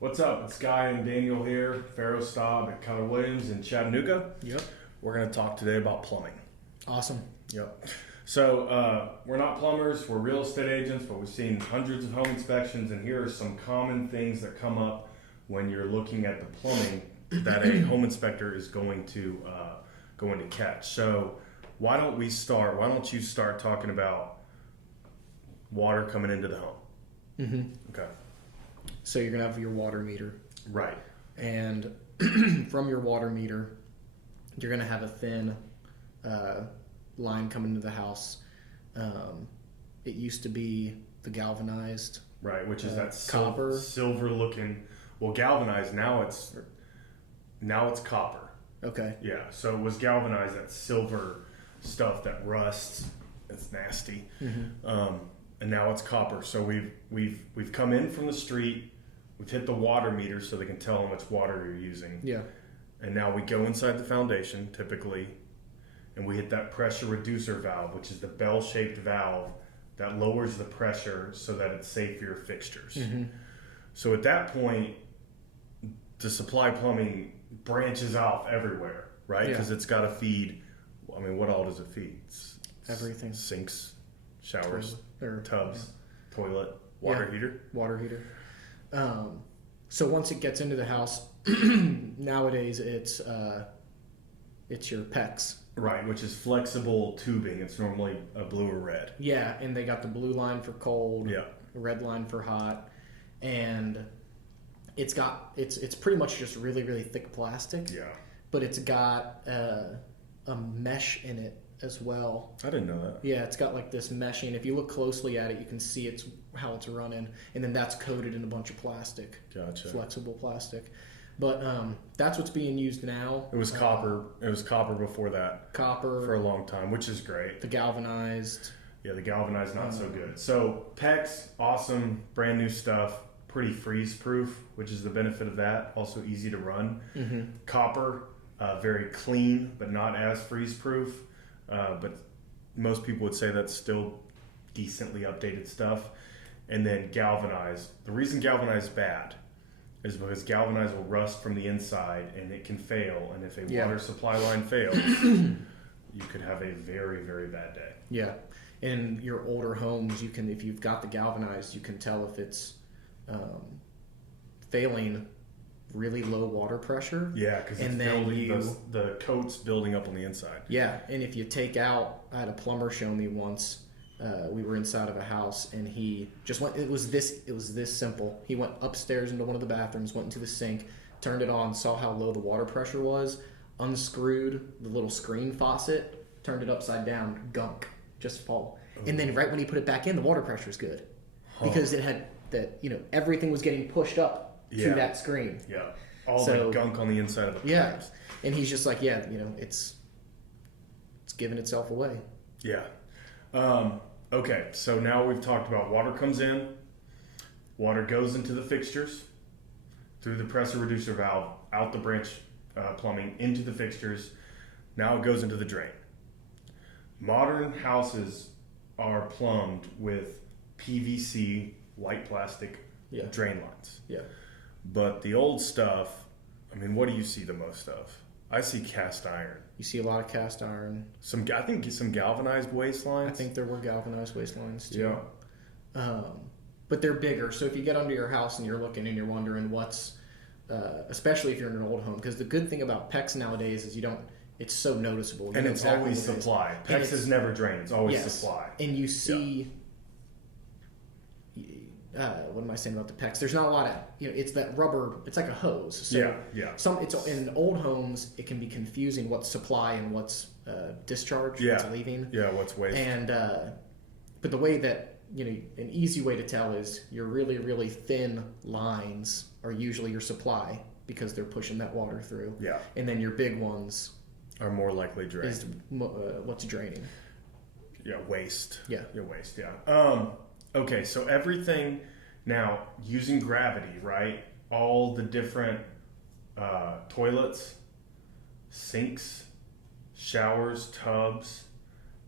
What's up? It's Guy and Daniel here, Ferro, Staub at Keller Williams in Chattanooga. Yep. We're going to talk today about plumbing. Awesome. Yep. So we're not plumbers, we're real estate agents, but we've seen hundreds of home inspections, and here are some common things that come up when you're looking at the plumbing that a home inspector is going to catch. So why don't you start talking about water coming into the home? Mm-hmm. Okay. So you're going to have your water meter. Right. And from your water meter, you're going to have a thin line coming into the house. It used to be the galvanized. Right, which is that copper. Silver looking. Well, galvanized, now it's copper. Okay. Yeah, so it was galvanized, that silver stuff that rusts. It's nasty. Mm-hmm. And now it's copper. So we've come in from the street. We've hit the water meter so they can tell how much water you're using. Yeah. And now we go inside the foundation, typically, and we hit that pressure reducer valve, which is the bell-shaped valve that lowers the pressure so that it's safe for your fixtures. Mm-hmm. So at that point, the supply plumbing branches off everywhere, right? Because it's got to feed. I mean, what all does it feed? It's everything. Sinks, showers, Or tubs, toilet, water heater. Water heater. So once it gets into the house, nowadays it's your PEX. Right, which is flexible tubing. It's normally a blue or red. Yeah, and they got the blue line for cold, Yeah. red line for hot, and it's pretty much just really, really thick plastic. Yeah. But it's got a mesh in it as well. I didn't know that. Yeah, it's got like this meshing. If you look closely at it, you can see how it's running, and then that's coated in a bunch of plastic. Gotcha. Flexible plastic. But that's what's being used now. It was copper. It was copper before that. Copper. For a long time, which is great. The galvanized. Yeah, the galvanized not so good. So PEX, awesome, brand new stuff. Pretty freeze proof, which is the benefit of that. Also easy to run. Mm-hmm. Copper, very clean, but not as freeze proof. But most people would say that's still decently updated stuff. And then galvanized. The reason galvanized is bad is because galvanized will rust from the inside and it can fail. And if a water supply line fails, you could have a very, very bad day. Yeah. In your older homes, you can, if you've got the galvanized, you can tell if it's failing really low water pressure. Yeah, because it's building, the coat's building up on the inside. Yeah, and if you take out, I had a plumber show me once. We were inside of a house, and he just went. It was this simple. He went upstairs into one of the bathrooms, went into the sink, turned it on, saw how low the water pressure was, unscrewed the little screen faucet, turned it upside down, gunk, just fall. And then right when he put it back in, the water pressure is good because it had that. Everything was getting pushed up to that screen. Yeah, all the gunk on the inside of the pipes. And he's just like, it's giving itself away. Yeah. Okay, so now we've talked about water comes in, water goes into the fixtures, through the pressure reducer valve, out the branch plumbing, into the fixtures. Now it goes into the drain. Modern houses are plumbed with PVC, white plastic drain lines. Yeah. But the old stuff, I mean, what do you see the most of? I see cast iron. You see a lot of cast iron. I think some galvanized waste lines. I think there were galvanized waste lines too. Yeah. But they're bigger. So if you get under your house and you're looking and you're wondering what's, especially if you're in an old home, because the good thing about PEX nowadays is it's so noticeable. And it's always supply. PEX is never drained. It's always supply. And you see, what am I saying about the PEX? There's not a lot of, it's that rubber, it's like a hose. So it's in old homes, it can be confusing what's supply and what's discharge, what's leaving. Yeah, what's waste. And, but the way that, an easy way to tell is your really, really thin lines are usually your supply because they're pushing that water through. Yeah. And then your big ones are more likely drained. Is what's draining. Yeah, waste. Yeah. Waste, yeah. Okay, so everything now using gravity, right? All the different toilets, sinks, showers, tubs,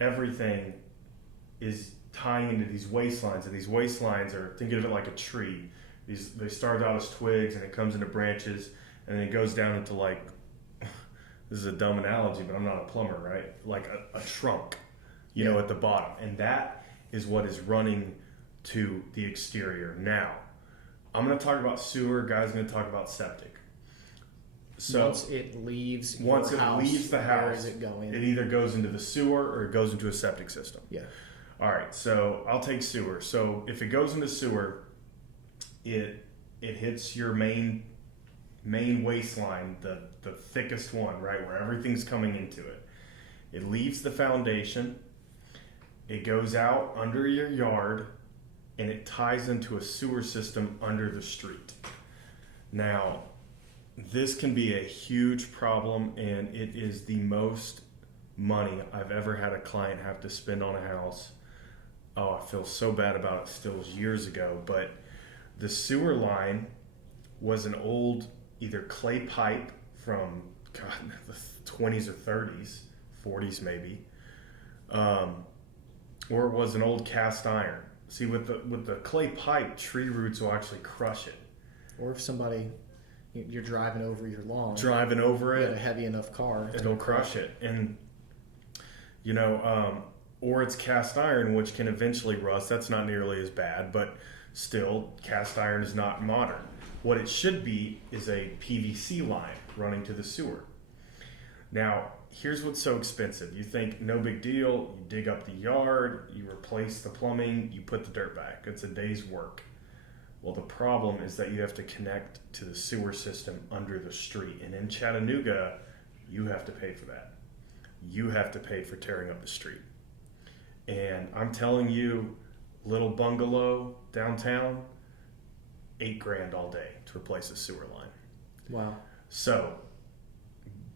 everything is tying into these waste lines. And these waste lines are, think of it like a tree. They start out as twigs, and it comes into branches, and then it goes down into like, this is a dumb analogy, but I'm not a plumber, right? Like a trunk, you know, at the bottom. And that is what is running to the exterior. Now, I'm going to talk about sewer. Guy's going to talk about septic. So once it leaves the house, house, where is it going? It either goes into the sewer or it goes into a septic system. Yeah. All right, so I'll take sewer. So if it goes into sewer, it hits your main waistline, the thickest one, right, where everything's coming into it. It leaves the foundation. It goes out under your yard, and it ties into a sewer system under the street. Now, this can be a huge problem, and it is the most money I've ever had a client have to spend on a house. Oh, I feel so bad about it still. It was years ago, but the sewer line was an old either clay pipe from the 20s or 30s, 40s maybe, or it was an old cast iron. See, with the clay pipe, tree roots will actually crush it. Or if you're driving over your lawn, you got a heavy enough car, it'll crush it. And you know, or it's cast iron, which can eventually rust. That's not nearly as bad, but still, cast iron is not modern. What it should be is a PVC line running to the sewer. Now, here's what's so expensive. You think, no big deal, you dig up the yard, you replace the plumbing, you put the dirt back. It's a day's work. Well, the problem is that you have to connect to the sewer system under the street. And in Chattanooga, you have to pay for that. You have to pay for tearing up the street. And I'm telling you, little bungalow downtown, $8,000 all day to replace a sewer line. Wow. So,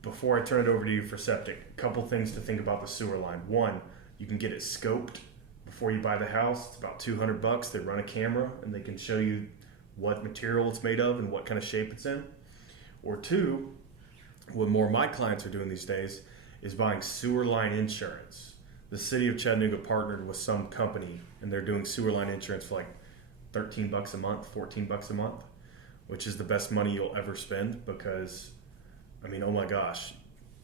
before I turn it over to you for septic, a couple things to think about the sewer line. One, you can get it scoped before you buy the house. It's about $200. They run a camera and they can show you what material it's made of and what kind of shape it's in. Or two, what more my clients are doing these days is buying sewer line insurance. The city of Chattanooga partnered with some company and they're doing sewer line insurance for like $13 a month, $14 a month, which is the best money you'll ever spend because, I mean, oh my gosh,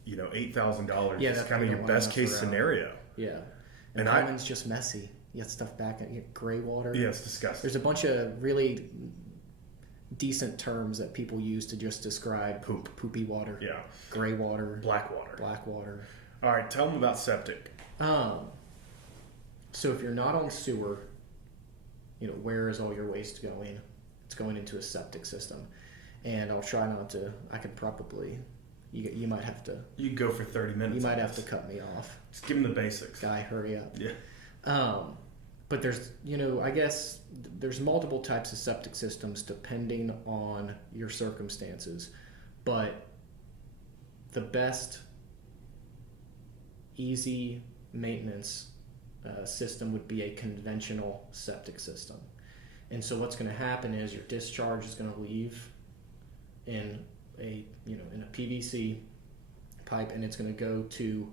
you know, $8,000 is kind of your best case scenario. Yeah. And plumbing's just messy. You got stuff back in gray water. Yeah, it's disgusting. There's a bunch of really decent terms that people use to just describe poopy water. Yeah. Gray water. Black water. Black water. All right, tell them about septic. So if you're not on sewer, you know, where is all your waste going? It's going into a septic system. And I'll try not to, I could probably, you might have to. You go for 30 minutes. You might have to cut me off. Just give them the basics. Guy, hurry up. Yeah. But there's, you know, I guess there's multiple types of septic systems depending on your circumstances. But the best easy maintenance system would be a conventional septic system. And so what's going to happen is your discharge is going to leave in a PVC pipe, and it's going to go to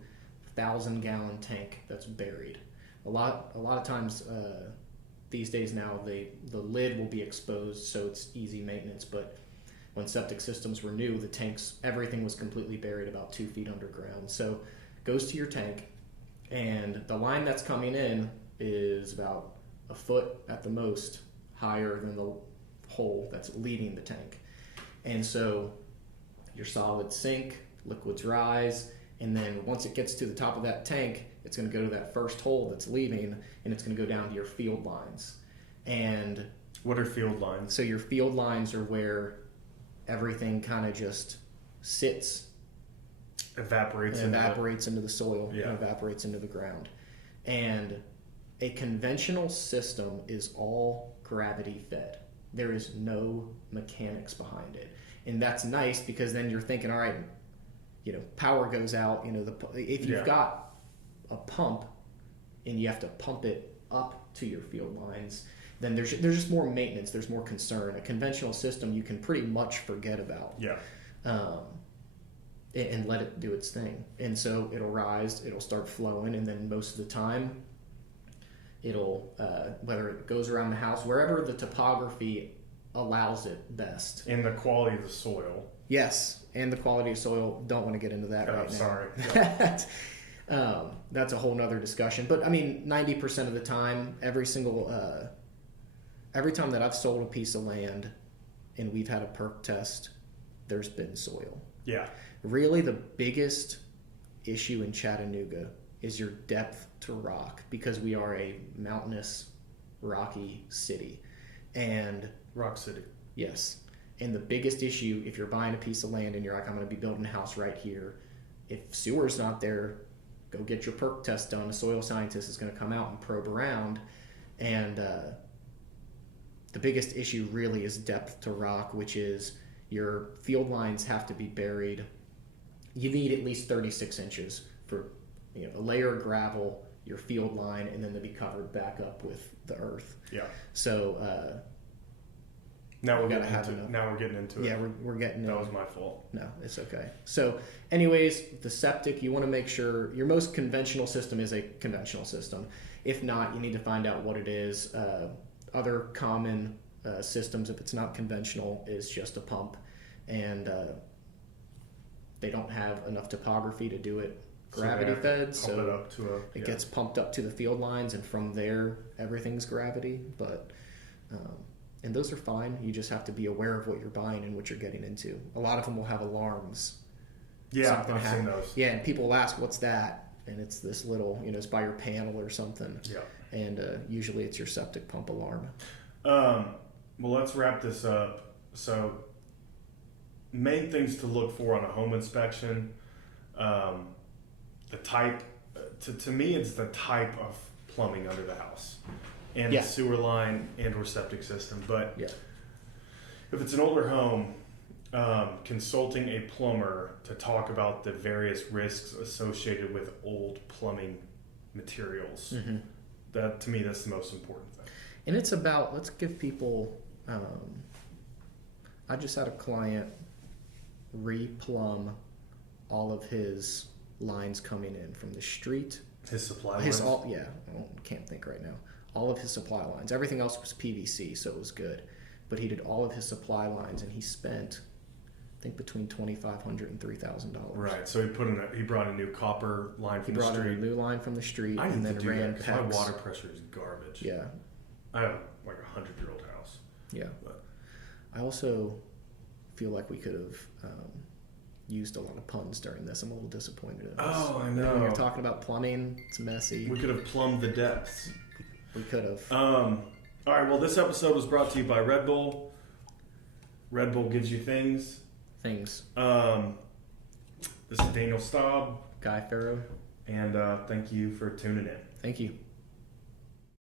1,000-gallon tank that's buried. A lot of times these days now the lid will be exposed, so it's easy maintenance. But when septic systems were new, the tanks, everything was completely buried about 2 feet underground. So it goes to your tank, and the line that's coming in is about a foot at the most higher than the hole that's leaving the tank. And so your solids sink, liquids rise, and then once it gets to the top of that tank, it's going to go to that first hole that's leaving, and it's going to go down to your field lines. And what are field lines? So your field lines are where everything kind of just sits, evaporates into the soil, and evaporates into the ground. And a conventional system is all gravity fed. There is no mechanics behind it. And that's nice because then you're thinking, all right, you know, power goes out, you know, if you've got a pump and you have to pump it up to your field lines, then there's just more maintenance, there's more concern. A conventional system you can pretty much forget about. Yeah. And let it do its thing. And so it'll rise, it'll start flowing, and then most of the time it'll, whether it goes around the house, wherever the topography allows it best. And the quality of the soil. Yes, and the quality of soil. Don't want to get into that right now. Sorry. That's a whole nother discussion. But I mean, 90% of the time, every time that I've sold a piece of land and we've had a perk test, there's been soil. Yeah. Really, the biggest issue in Chattanooga is your depth to rock, because we are a mountainous, rocky city. And Rock City. yes. And the biggest issue, if you're buying a piece of land and you're like, I'm going to be building a house right here, if sewer's not there, go get your perk test done. A soil scientist is going to come out and probe around. And the biggest issue really is depth to rock, which is your field lines have to be buried. You need at least 36 inches for a layer of gravel, your field line, and then to be covered back up with the earth. Yeah. So now we're getting into it. Yeah, we're getting that was my fault. No, it's okay. So anyways, the septic, you want to make sure your most conventional system is a conventional system. If not, you need to find out what it is. Other common systems, if it's not conventional, is just a pump, and they don't have enough topography to do it gravity fed, so it gets pumped up to the field lines, and from there everything's gravity. But and those are fine. You just have to be aware of what you're buying and what you're getting into. A lot of them will have alarms. Yeah, I've seen those. Yeah, and people will ask, "What's that?" And it's this little, it's by your panel or something. Yeah. And usually it's your septic pump alarm. Well, let's wrap this up. So, main things to look for on a home inspection. The type, to me, it's the type of plumbing under the house, and the sewer line and or septic system. But if it's an older home, consulting a plumber to talk about the various risks associated with old plumbing materials. Mm-hmm. That, to me, that's the most important thing. And it's about, let's give people, I just had a client re-plumb all of his lines coming in from the street. His supply lines? Can't think right now. All of his supply lines. Everything else was PVC, so it was good. But he did all of his supply lines, and he spent, I think, between $2,500 and $3,000. Right. So he brought a new copper line from the street. He brought a new line from the street, I need and then to do ran that, 'cause my PEX. water pressure is garbage. Yeah. I have like a 100-year-old house. Yeah. But I also feel like we could have used a lot of puns during this. I'm a little disappointed in this. Oh, I know. When you're talking about plumbing, it's messy. We could have plumbed the depths. We could have. All right. Well, this episode was brought to you by Red Bull. Red Bull gives you things. Things. This is Daniel Staub. Guy Ferro. And thank you for tuning in. Thank you.